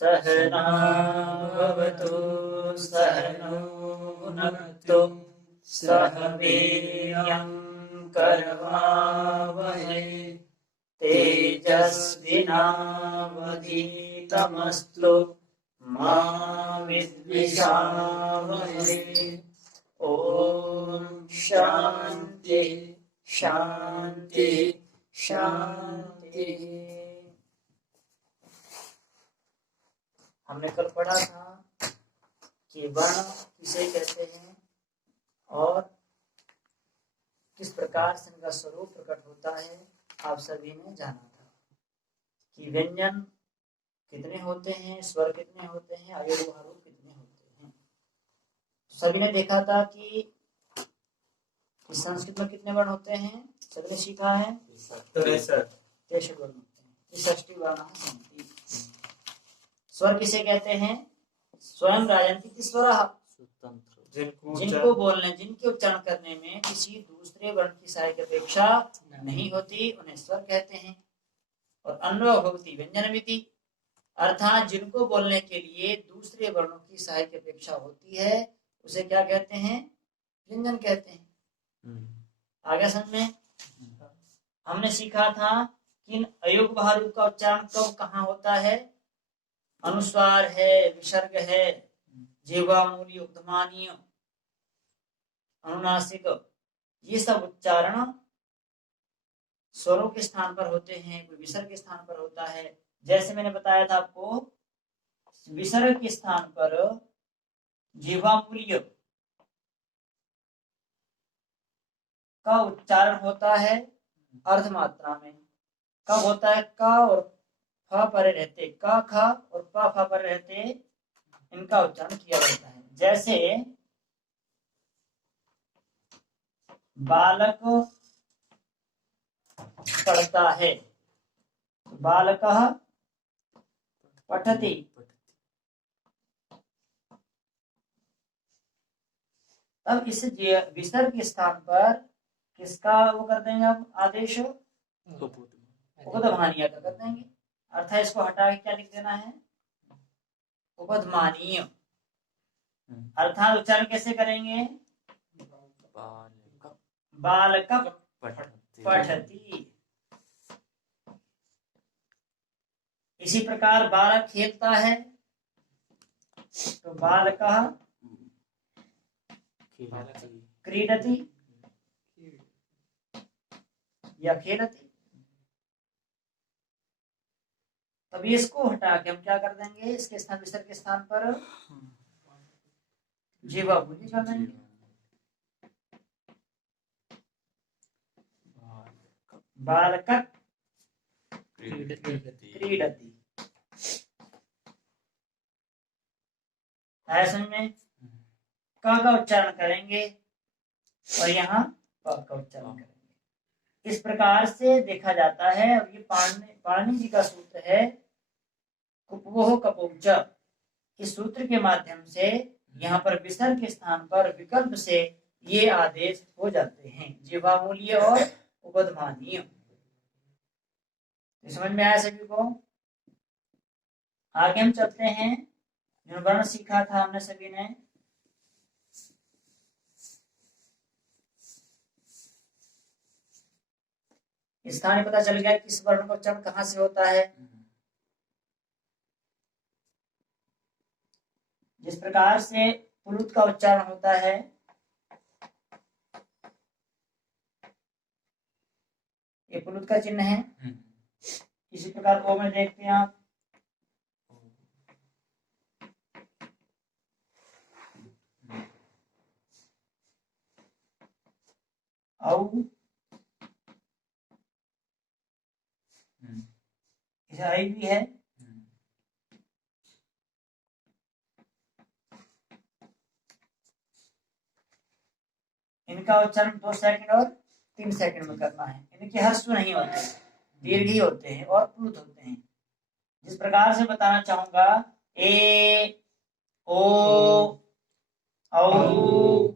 सहना भवतु सहनौ भुनक्तु सह वीर्यं करवावहै तेजस्विनावधीतमस्तु मा विद्विषावहै। ओम शांति शांति शांति। हमने कल पढ़ा था कि वर्ण किसे कहते हैं और किस प्रकार से इनका स्वरूप प्रकट होता है। आप सभी ने जाना था कि व्यंजन कितने होते हैं, स्वर कितने होते हैं, अवयव आरोप कितने होते हैं। सभी ने देखा था कि संस्कृत में कितने वर्ण होते हैं, सभी ने सीखा है 63 वर्ण होते हैं। 63 वर्ण है। स्वर किसे कहते हैं? स्वयं राजंती स्वर, जिनको बोलने, जिनके उच्चारण करने में किसी दूसरे वर्ण की सहायक अपेक्षा नहीं होती, उन्हें स्वर कहते हैं। और अन्वय भवति व्यंजनमिति, अर्थात जिनको बोलने के लिए दूसरे वर्णों की सहायक अपेक्षा होती है, उसे क्या कहते हैं? व्यंजन कहते हैं। आगे समझ में हमने सीखा था कि अयोग बहारूप का उच्चारण कब कहाँ होता है? अनुस्वार है, विसर्ग है, जिह्वा मूली, उपधमानीय, अनुनासिक, ये सब उच्चारण स्वरों के स्थान पर होते हैं, कोई विसर्ग के स्थान पर होता है। जैसे मैंने बताया था आपको, विसर्ग के स्थान पर जिह्वामूल्य का उच्चारण होता है अर्धमात्रा में। कब होता है? क और फ परे रहते, क ख और प फ परे रहते, इनका उच्चारण किया जाता है। जैसे बालक पढ़ता है, बालकः पठति। अब इस विसर्ग के स्थान पर किसका वो कर देंगे? अब आदेश उपधमानीय का कर देंगे। अर्थात इसको हटा के क्या लिख देना है? उपधमानीय। अर्थात उच्चारण कैसे करेंगे? बालक पठति। इसी प्रकार बालक खेलता है तो बालकः क्रीडति या खेलति। तब इसको हटा के हम क्या कर देंगे? इसके स्थान, विसर्ग के स्थान पर जिह्वा मूली कर देंगे। बालक क्रीडति। ऐसे में क का उच्चारण करेंगे और यहाँ प का उच्चारण करेंगे। इस प्रकार से देखा जाता है। और ये पाणिनि जी का सूत्र है, कुपवोह कपौच। इस सूत्र के माध्यम से यहाँ पर विसर्ग के स्थान पर विकल्प से ये आदेश हो जाते हैं, जिह्वामूल्य और उपधमानीय। समझ में आया सभी को? आगे हम चलते हैं। जो वर्ण सीखा था हमने सभी ने, स्थान पता चल गया किस वर्ण का उच्चारण कहाँ से होता है। जिस प्रकार से पुलुत का उच्चारण होता है, ये पुलुत का चिन्ह है। इसी प्रकार ओ में देखते हैं आप, औ, इसे आई भी है। इनका उच्चारण 2 सेकंड और 3 सेकंड में करना है। इनके ह्रस्व नहीं होते, दीर्घ ही होते हैं और प्लुत होते हैं। जिस प्रकार से बताना चाहूंगा, ए, ओ, औ,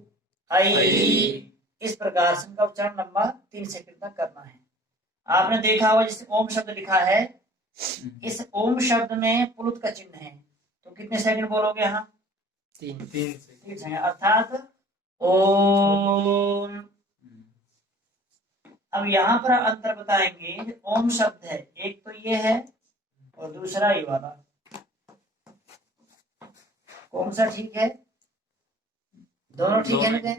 आई, इस प्रकार से इनका उच्चारण लंबा 3 सेकंड तक करना है। आपने देखा होगा जैसे ओम शब्द लिखा है, इस ओम शब्द में पुलुत का चिन्ह है, तो कितने सेकंड बोलोगे? यहाँ 3 सेकंड, अर्थात ओम। अब यहाँ पर अंतर बताएंगे। ओम शब्द है, एक तो ये है और दूसरा ये वाला, कौन सा ठीक है? दोनों ठीक है?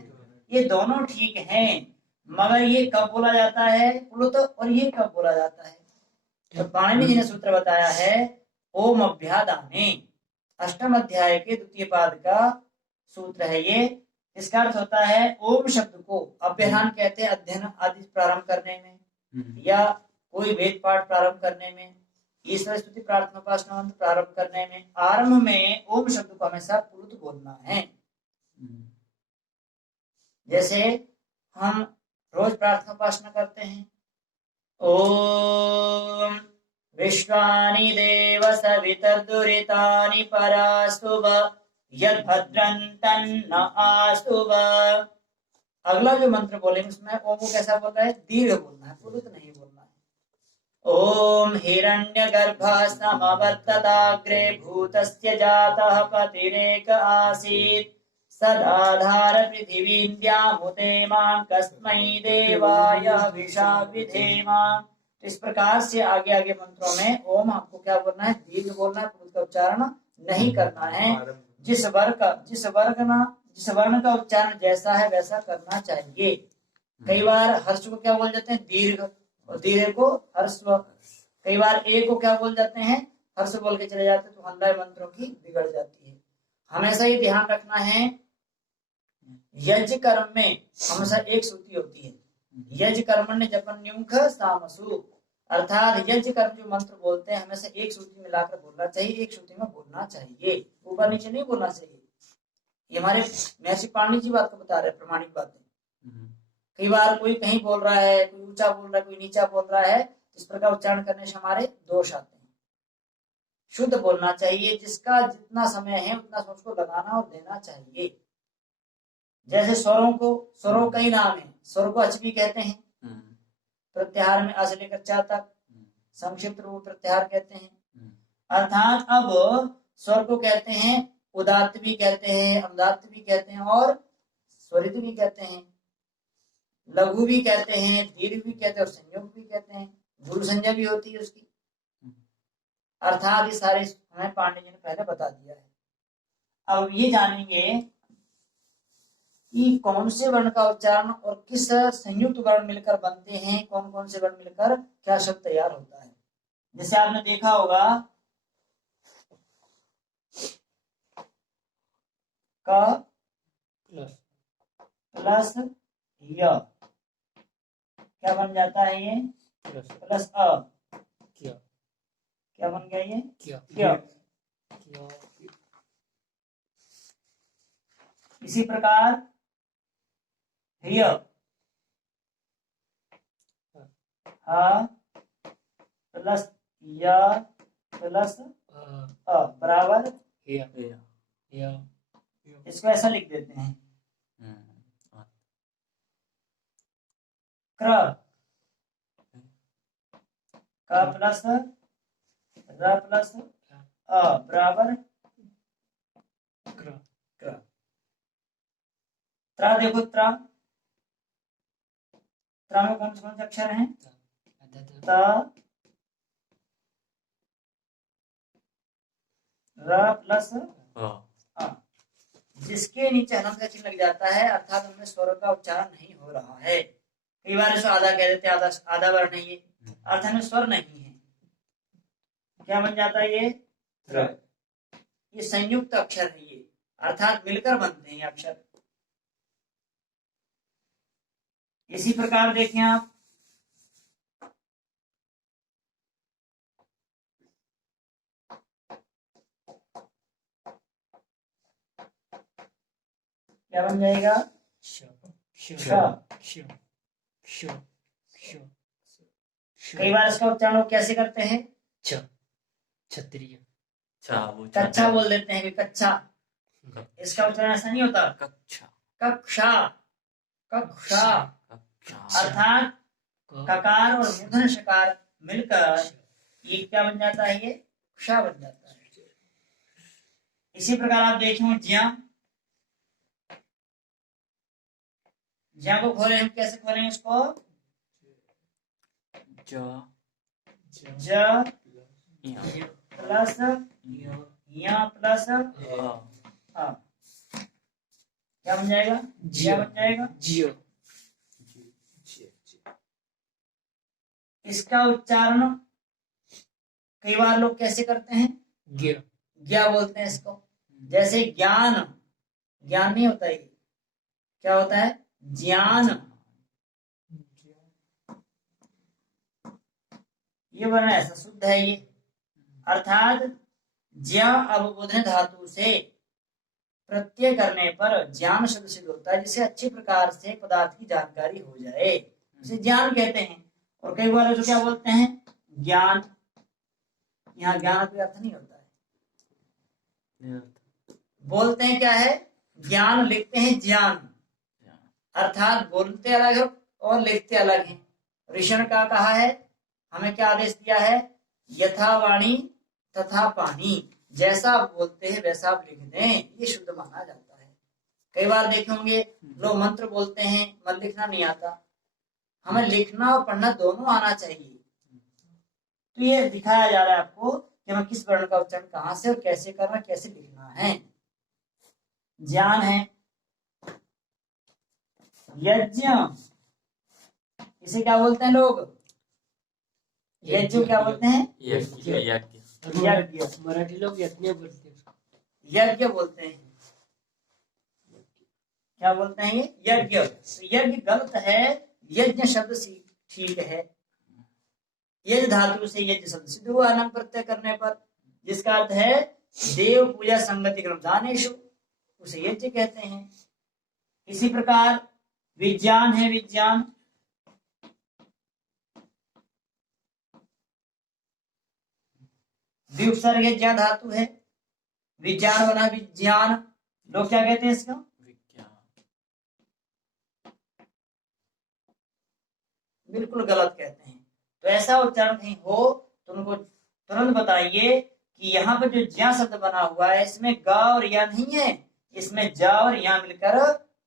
ये दोनों ठीक हैं, मगर ये कब बोला जाता है पुलुत और ये कब बोला जाता है? तो पाणिनि जी ने सूत्र बताया है ओम अभ्यादाने, अष्टम अध्याय के द्वितीय पाद का सूत्र है ये। इसका अर्थ होता है ओम शब्द को अभ्यान कहते हैं अध्ययन आदि प्रारंभ करने में, या कोई वेद पाठ प्रारंभ करने में, ईश्वर स्तुति प्रार्थना उपासना मंत्र प्रारंभ करने में, आरंभ में ओम शब्द को हमेशा पुलुत बोलना है। जैसे हम रोज प्रार्थना उपासना करते हैं, ओम विश्वानि देव सवितर्दुरितानि परास्तुव यद्भद्रं तन्न आस्तुव। अगला जो मंत्र बोलेंगे उसमें ओम को कैसा बोल रहा है? दीर्घ बोलना है, पुलुत नहीं बोलना है। ओम हिरण्यगर्भः समवर्तताग्रे भूतस्य जातः पतिरेक आसीत् सदाधार पृथिवीन्द्यामुते मां कस्मै देवाय हविषा विधेम। इस प्रकार से आगे आगे मंत्रों में ओम आपको क्या बोलना है? दीर्घ बोलना है, पुलुत का उच्चारण नहीं करना है। जिस वर्ण का उच्चारण जैसा है वैसा करना चाहिए। कई बार हर्ष को क्या बोल जाते हैं? दीर्घ, और दीर्घ को हर्स्व। कई बार ए को क्या बोल जाते हैं? हर्ष बोल के चले जाते हैं, तो हल्ला मंत्रों की बिगड़ जाती है। हमेशा ये ध्यान रखना है, यज्ञ कर्म में हमेशा एक श्रुति होती है। यज्ञ कर्मण्य जपन्युख सामसु, अर्थात यज्ञ कर्म जो मंत्र बोलते हैं हमेशा एक श्रुति मिलाकर बोलना चाहिए, एक श्रुति में बोलना चाहिए, ऊपर नीचे नहीं बोलना चाहिए। ये हमारे महर्षि पाणिनि जी बात को बता रहे हैं, प्रमाणिक बातें। कई बार कोई कहीं बोल रहा है, कोई ऊंचा बोल रहा है, कोई नीचा बोल रहा है, इस प्रकार उच्चारण करने से हमारे दोष आते हैं। शुद्ध बोलना चाहिए, जिसका जितना समय है उतना उसको लगाना और देना चाहिए। जैसे स्वरों कई नाम है, स्वर को अच भी कहते हैं, प्रत्याहार में अ से लेकर च तक, संक्षिप्त रूप प्रत्याहार कहते हैं। अर्थात अब स्वर को कहते हैं उदात्त भी कहते हैं, अनुदात्त भी कहते हैं और स्वरित भी कहते हैं, लघु भी कहते हैं, दीर्घ भी कहते हैं और संयोग भी कहते हैं, गुरु संज्ञा भी होती है उसकी। अर्थात ये सारे हमें पांडे जी ने पहले बता दिया है। अब ये जानेंगे कि कौन से वर्ण का उच्चारण और किस संयुक्त वर्ण मिलकर बनते हैं, कौन कौन से वर्ण मिलकर क्या शब्द तैयार होता है। जैसे आपने देखा होगा क प्लस य क्या बन जाता है? ये प्लस अ क्या बन गया? ये क्या? इसी प्रकार ह्य प्लस य प्लस अ बराबर इसको ऐसा लिख देते हैं क्र का प्लस र प्लस अ बराबर क्र। त्रा देखो, त्रा में कौन से अक्षर हैं? त र प्लस अ, जिसके नीचे हलंत का चिन्ह लग जाता है अर्थात उनमें स्वर का उच्चारण नहीं हो रहा है। कई बार इसको आधा कह देते हैं, आधा वर्ण है ये, अर्थ में स्वर नहीं है। क्या बन जाता है? ये संयुक्त अक्षर है, ये अर्थात मिलकर बनते हैं अक्षर। इसी प्रकार देखें आप क्या बन जाएगा? कई बार इसका उच्चारण कैसे करते हैं? क्षत्रिय कच्छा बोल देते हैं, कच्छा। इसका उच्चारण ऐसा नहीं होता, कक्षा कक्षा, अर्थात ककार और मूर्धन्य षकार मिलकर ये क्या बन जाता है, ये क्ष बन जाता है। इसी प्रकार आप देखें ज्या, ज्या को खोले हम कैसे खोलेंगे उसको, ज प्लस या प्लस क्या बन जाएगा, जिया बन जाएगा, जियो। इसका उच्चारण कई बार लोग कैसे करते हैं, ज्ञा बोलते हैं इसको। जैसे ज्ञान, ज्ञान नहीं होता, ये क्या होता है, ज्ञान। ये वर्ण ऐसा शुद्ध है ये, अर्थात ज्या अवबोधन धातु से प्रत्यय करने पर ज्ञान शब्द सिद्ध होता है, जिसे अच्छी प्रकार से पदार्थ की जानकारी हो जाए, उसे ज्ञान कहते हैं। और कई बार जो क्या बोलते हैं, ज्ञान। यहाँ ज्ञान कोई अर्थ नहीं होता है, बोलते हैं क्या है, ज्ञान, लिखते हैं ज्ञान, अर्थात बोलते अलग है और लिखते अलग है। ऋषण का कहा है, हमें क्या आदेश दिया है, यथा वाणी तथा पानी, जैसा आप बोलते हैं वैसा आप लिख दें, ये शुद्ध माना जाता है। कई बार देखे होंगे लोग मंत्र बोलते हैं, मन लिखना नहीं आता। हमें लिखना और पढ़ना दोनों आना चाहिए। तो ये दिखाया जा रहा है आपको कि हमें किस वर्ण का उच्चारण कहां से और कैसे करना, कैसे लिखना है। ज्ञान है। यज्ञ, इसे क्या बोलते हैं लोग, यज्ञ क्या बोलते हैं, यज्ञ। मराठी लोग यज्ञ बोलते हैं, यज्ञ बोलते हैं, क्या बोलते हैं, ये यज्ञ। यज्ञ गलत है, यज्ञ शब्द ठीक है। यज्ञ धातु से यज्ञ शब्द सिद्ध हुआ नम प्रत्यय करने पर, जिसका अर्थ है देव पूजा संगति क्रम दानेशु, उसे यज्ञ कहते हैं। इसी प्रकार विज्ञान है, विज्ञान, द्विउपसर्ग ज्ञान धातु है, विज्ञान बना विज्ञान। लोग क्या कहते हैं इसको, बिल्कुल गलत कहते हैं। तो ऐसा उच्चारण कहीं हो तो उनको तुरंत बताइए कि यहाँ पर जो ज्या शब्द बना हुआ है, इसमें ग और या नहीं है, इसमें जा और या मिलकर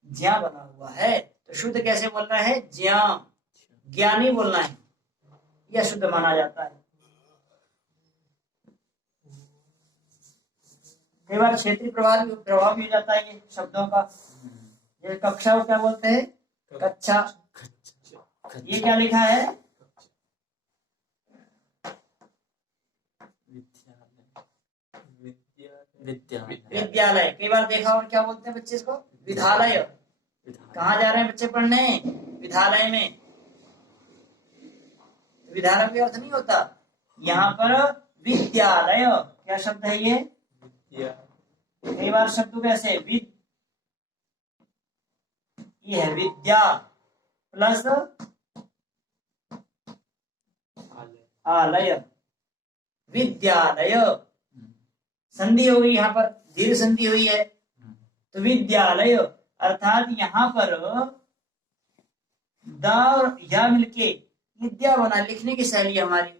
ज्या बना हुआ है। तो शुद्ध कैसे बोलना है, ज्या, ज्ञानी बोलना है, यह शुद्ध माना जाता है। कई बार क्षेत्रीय प्रभाव भी हो जाता है ये शब्दों का। ये कक्षा को क्या बोलते हैं, कक्षा। ये क्या लिखा है, विद्यालय। कई बार देखा और क्या बोलते हैं बच्चे इसको, विद्यालय। कहाँ जा रहे हैं बच्चे पढ़ने, विद्यालय में। विद्यालय का अर्थ नहीं होता, यहाँ पर विद्यालय क्या शब्द है ये, कई बार शब्द कैसे, ये है विद्या प्लस आलय, विद्यालय। संधि हो गई, यहाँ पर दीर्घ संधि हुई है, तो विद्यालय अर्थात यहाँ पर द और या मिलके विद्या बना, लिखने की शैली हमारी।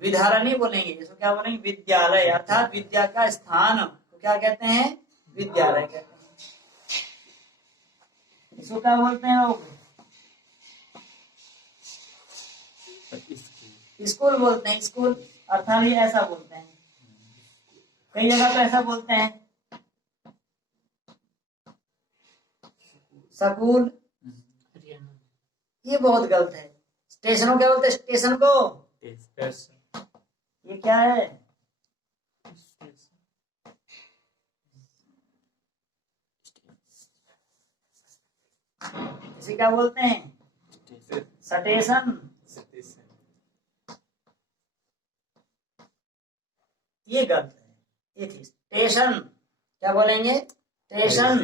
विद्यालय नहीं बोलेंगे, इसको क्या बोलेंगे, विद्यालय, अर्थात विद्या का स्थान तो क्या कहते हैं, विद्यालय कहते हैं। इसको क्या बोलते हैं लोग, स्कूल बोलते हैं, स्कूल अर्थात ये ऐसा बोलते हैं। कई जगह तो ऐसा बोलते हैं, स्कूल, ये बहुत गलत है। स्टेशन को क्या बोलते हैं, स्टेशन को, ये क्या है, इसे क्या बोलते हैं, स्टेशन। ये गलत है। एक स्टेशन क्या बोलेंगे, स्टेशन।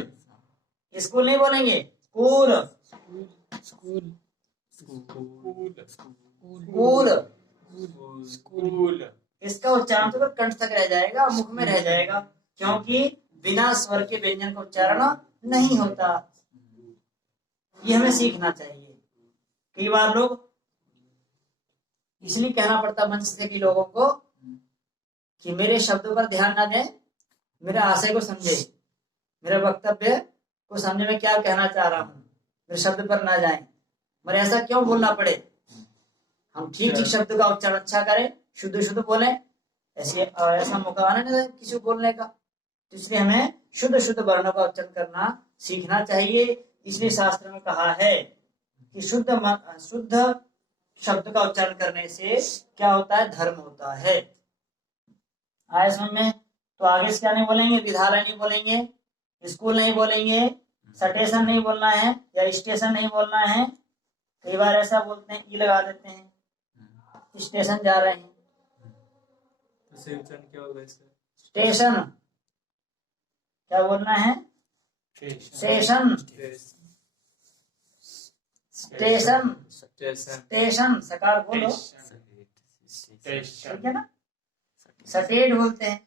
स्कूल नहीं बोलेंगे, स्कूल, स्कूल, स्कूल, स्कूल। इसका उच्चारण तो कंठ तक रह जाएगा, मुख में रह जाएगा, क्योंकि बिना स्वर के व्यंजन का उच्चारण नहीं होता। ये हमें सीखना चाहिए। कई बार लोग इसलिए कहना पड़ता मंच से कि लोगों को कि मेरे शब्दों पर ध्यान ना दें, मेरे आशय को समझे, मेरे वक्तव्य को समझे मैं क्या कहना चाह रहा हूँ, मेरे शब्द पर ना जाएं। मगर ऐसा क्यों बोलना पड़े? हम ठीक ठीक शब्द का उच्चारण अच्छा करें, शुद्ध शुद्ध बोलें, ऐसे ऐसा मौका आना नहीं किसी को बोलने का। तो इसलिए हमें शुद्ध शुद्ध वर्णों का उच्चारण करना सीखना चाहिए। इसलिए शास्त्र में कहा है कि शुद्ध शब्द का उच्चारण करने से क्या होता है? धर्म होता है। आए समझ में? तो आगे से क्या नहीं बोलेंगे? विद्यालय नहीं बोलेंगे, स्कूल नहीं बोलेंगे, स्टेशन नहीं बोलना है या स्टेशन नहीं बोलना है। कई बार ऐसा बोलते हैं, ई लगा देते हैं, स्टेशन जा रहे हैं। क्या होगा इसका? स्टेशन क्या बोलना है? स्टेशन स्टेशन स्टेशन सकार बोलो, ठीक है ना? स्टेट बोलते हैं।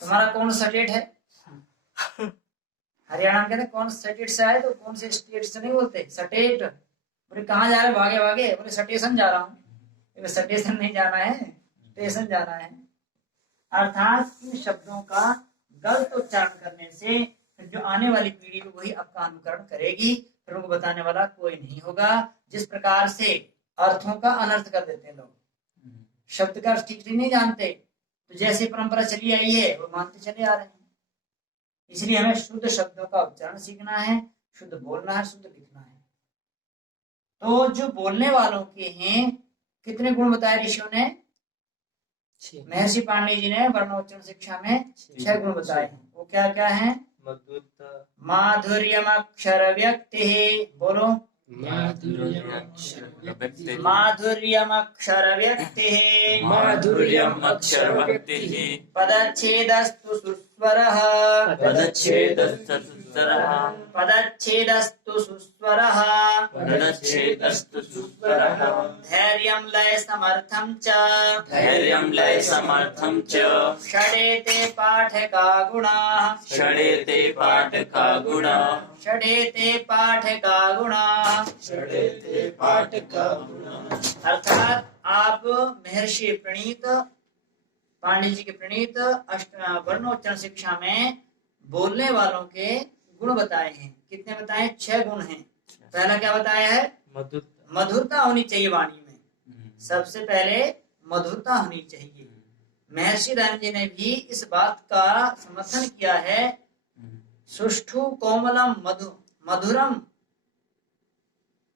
तुम्हारा कौन स्टेट है? हरियाणा में कहते हैं कौन स्टेट से आए, तो कौन से स्टेट से नहीं बोलते, स्टेट। बोले कहाँ जा रहे? भागे भागे। बोले स्टेशन जा रहा हूँ। स्टेशन नहीं जाना है, स्टेशन जाना है। अर्थात इन शब्दों का गलत उच्चारण करने से जो आने वाली पीढ़ी में वही आपका अनुकरण करेगी, फिर उनको बताने वाला कोई नहीं होगा। जिस प्रकार से अर्थों का अनर्थ कर देते हैं लोग, शब्द का ठीक ठीक नहीं जानते, तो जैसे परंपरा चली आई है वो मानते चले आ रहे हैं। इसलिए हमें शुद्ध शब्दों का उच्चारण सीखना है, शुद्ध बोलना है, शुद्ध लिखना है। तो जो बोलने वालों के हैं, कितने गुण बताए ऋषियों ने? महर्षि पाणिनि जी ने वर्णोच्चारण शिक्षा में 6 गुण बताए हैं। वो क्या क्या है? माधुर्यमक्षर व्यक्ति, बोलो माधुर्यमक्षर व्यक्ति, पदच्छेदस्तु सुस्वरः, पदच्छेदस्तु सुस्वरः, धैर्यं लय समर्थं च, षडेते पाठका गुणाः, अर्थात आप महर्षि प्रणीत पांडे जी के प्रणीत वर्णोच्चारण शिक्षा में बोलने वालों के गुण बताए हैं। कितने बताए? 6 गुण हैं। पहला क्या बताया है? मधुरता होनी चाहिए वाणी में। सबसे पहले मधुरता होनी चाहिए। महर्षि दयानंद जी ने भी इस बात का समर्थन किया है। सुष्ठु कोमलम मधुरम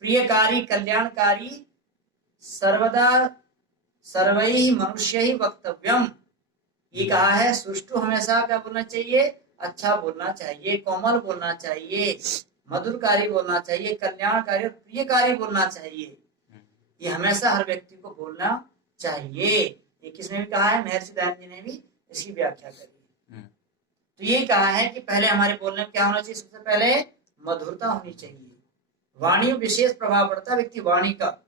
प्रियकारी कल्याणकारी सर्वदा सर्वैः मनुष्यैः वक्तव्यम। ये कहा है सुष्ठु हमेशा क्या बोलना चाहिए? अच्छा बोलना चाहिए, कोमल बोलना चाहिए, मधुरकारी बोलना चाहिए, कल्याणकारी और प्रियकारी बोलना चाहिए। ये हमेशा हर व्यक्ति को बोलना चाहिए। ये किसने भी कहा है? महर्षि दयानंद जी ने भी इसकी व्याख्या करी। तो ये कहा है कि पहले हमारे बोलने में क्या होना चाहिए? सबसे पहले मधुरता होनी चाहिए। वाणी में विशेष प्रभाव पड़ता है व्यक्ति वाणी का।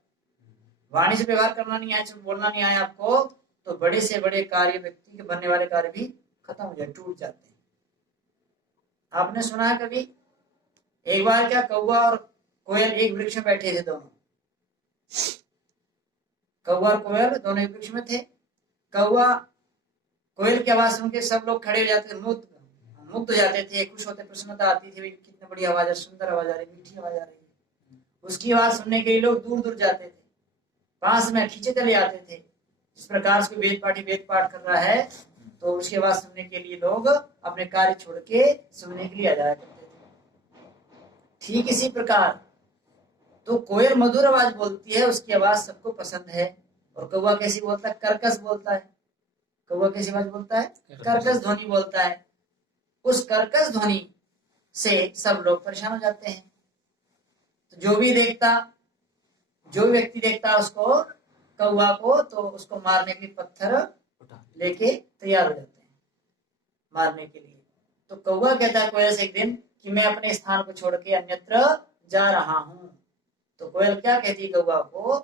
वाणी से व्यवहार करना नहीं आया, बोलना नहीं आया आपको, तो बड़े से बड़े कार्य, व्यक्ति के बनने वाले कार्य भी खत्म हो जाए, टूट जाते हैं। आपने सुना है कभी? एक बार क्या कौवा और कोयल एक वृक्ष में बैठे थे दोनों। कौवा और कोयल दोनों एक वृक्ष में थे। कौवा कोयल की आवाज सुन के सब लोग खड़े हो जाते थे, मुग्ध हो जाते थे, खुश होते, प्रसन्नता आती थी, कितनी बड़ी आवाज है, सुंदर आवाज आ रही, मीठी आवाज आ रही है। उसकी आवाज सुनने के लिए लोग दूर दूर जाते थे, पास में खींचे चले आते थे। इस प्रकार से वेद पाठ कर रहा है तो उसकी आवाज सुनने के लिए लोग अपने कार्य छोड़ के सुनने के लिए आ जाया करते थे। ठीक इसी प्रकार तो कोयल मधुर आवाज बोलती है, उसकी आवाज सबको पसंद है। और कौवा कैसी बोलता है? कर्कश बोलता है। कौवा कैसी आवाज बोलता है? कर्कश ध्वनि बोलता है। उस कर्कश ध्वनि से सब लोग परेशान हो जाते हैं। तो जो भी व्यक्ति देखता उसको, कौवा को, तो उसको मारने के पत्थर लेके तैयार हो जाते हैं मारने के लिए। तो कौवा कहता है कोयल से एक दिन कि मैं अपने स्थान को छोड़ के अन्यत्र जा रहा हूं। तो कोयल क्या कहती है कौवा को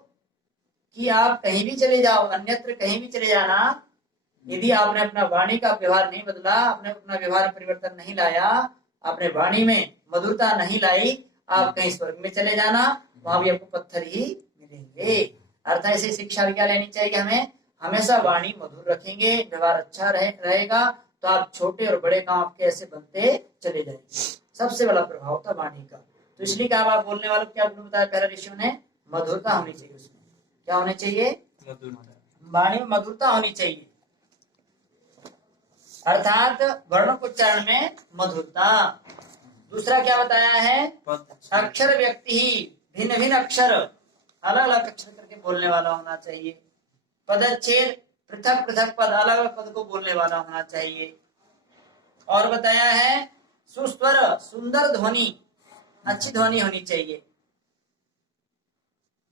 कि आप कहीं भी चले जाओ, अन्यत्र कहीं भी चले जाना, यदि आपने अपना वाणी का व्यवहार नहीं बदला, आपने अपना व्यवहार परिवर्तन नहीं लाया, आपने वाणी में मधुरता नहीं लाई, आप कहीं स्वर्ग में चले जाना, वहां भी आपको पत्थर ही मिलेंगे। अर्थात इसे शिक्षा क्या लेनी चाहिए हमें, हमेशा वाणी मधुर रखेंगे, व्यवहार अच्छा रहेगा तो आप छोटे और बड़े काम आपके ऐसे बनते चले जाएंगे। सबसे बड़ा प्रभाव था वाणी का। तो इसलिए क्या आप बोलने वालों को क्या गुण बताया पहले ऋषियों ने, मधुरता होनी चाहिए। उसमें क्या होने चाहिए, वाणी में मधुरता होनी चाहिए, अर्थात वर्णोच्चारण में मधुरता। दूसरा क्या बताया है, अक्षर व्यक्ति ही भिन्न भिन्न अक्षर अलग अलग अक्षर करके बोलने वाला होना चाहिए। पदच्छेद पृथक पृथक पद अलग अलग पद को बोलने वाला होना चाहिए। और बताया है सुस्वर सुंदर ध्वनि, अच्छी ध्वनि होनी चाहिए।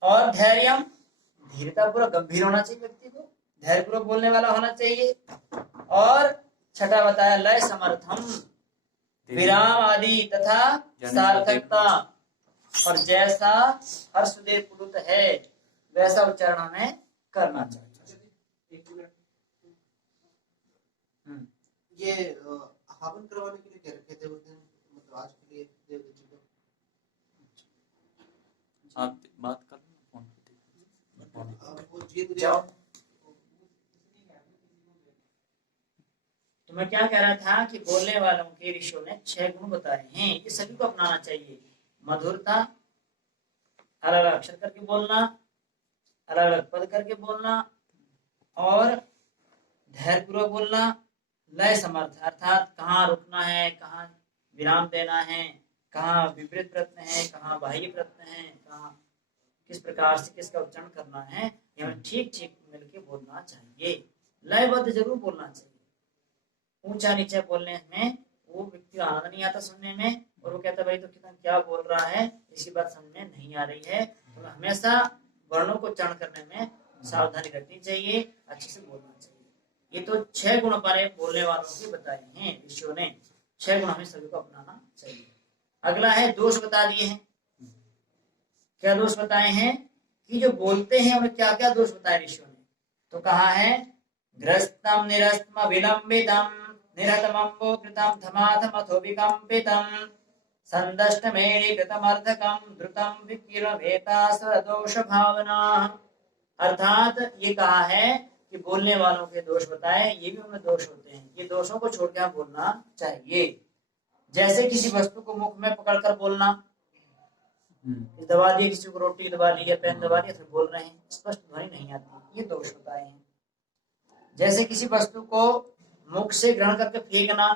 और धैर्यम धीरता पूर्वक गंभीर होना चाहिए, व्यक्ति को धैर्य पूर्वक बोलने वाला होना चाहिए। और छठा बताया लय समर्थम विराम आदि तथा सार्थकता, और जैसा हर्षदेव पुरुत है वैसा उच्चारण हमें करना चाहिए। ये हवन करवाने के लिए क्या रखे थे उस दिन, मतलब आज के लिए देव जी को? आप बात कर फोन पे जाओ। तो मैं क्या कह रहा था कि बोलने वालों के ऋषियों ने 6 गुण बताए हैं, ये सभी को अपनाना चाहिए। मधुरता, अलग अलग अक्षर करके बोलना, अलग अलग पद करके बोलना, और धैर्य पूर्वक बोलना, लय समर्थ अर्थात कहाँ रुकना है, कहाँ विराम देना है, कहाँ विपरीत प्रश्न है, कहाँ बाह्य प्रश्न है, कहाँ किस प्रकार से किसका उच्चारण करना है, यह ठीक ठीक मिलके बोलना चाहिए। लयबद्ध जरूर बोलना चाहिए। ऊंचा नीचा बोलने में वो व्यक्ति को आनंद नहीं आता सुनने में, और वो कहता भाई तो कितना क्या बोल रहा है, इसकी बात समझ में नहीं आ रही है। तो हमेशा वर्णों को उच्चारण करने में सावधानी रखनी चाहिए, अच्छे से बोलना चाहिए। ये तो 6 गुण हमारे बोलने वालों के बताए हैं ऋषियों ने, 6 गुण हमें सभी को अपनाना चाहिए। अगला है दोष बता दिए हैं। क्या दोष बताए हैं कि जो बोलते हैं उन्हें क्या क्या दोष बताए ऋषियों ने, तो कहा है ग्रस्तम निरस्तम विलंबितम निरतमंबो कृतम धमाधमथो विकंपितम संदष्टमेणि कृतमर्थकम द्रुतम विकिरभेतासुर दोष भावना। अर्थात ये कहा है कि बोलने वालों के दोष बताए, ये भी उनमें दोष होते हैं, ये दोषों को छोड़कर बोलना चाहिए। जैसे किसी वस्तु को मुख में पकड़कर बोलना, दबा दिए किसी को, रोटी दबा ली या पेन दबा दिया, फिर बोल रहे हैं, स्पष्ट ध्वनि नहीं आती, ये दोष बताए हैं। जैसे किसी वस्तु को मुख से ग्रहण करके फेंकना,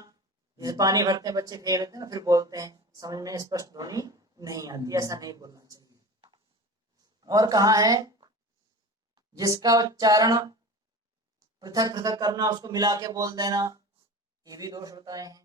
जैसे पानी भरते हैं बच्चे फेंक लेते हैं ना, फिर बोलते हैं, समझ में स्पष्ट ध्वनि नहीं आती, ऐसा नहीं बोलना चाहिए। और कहा है जिसका उच्चारण पृथक पृथक करना, उसको मिला के बोल देना, ये भी दोष बताए हैं।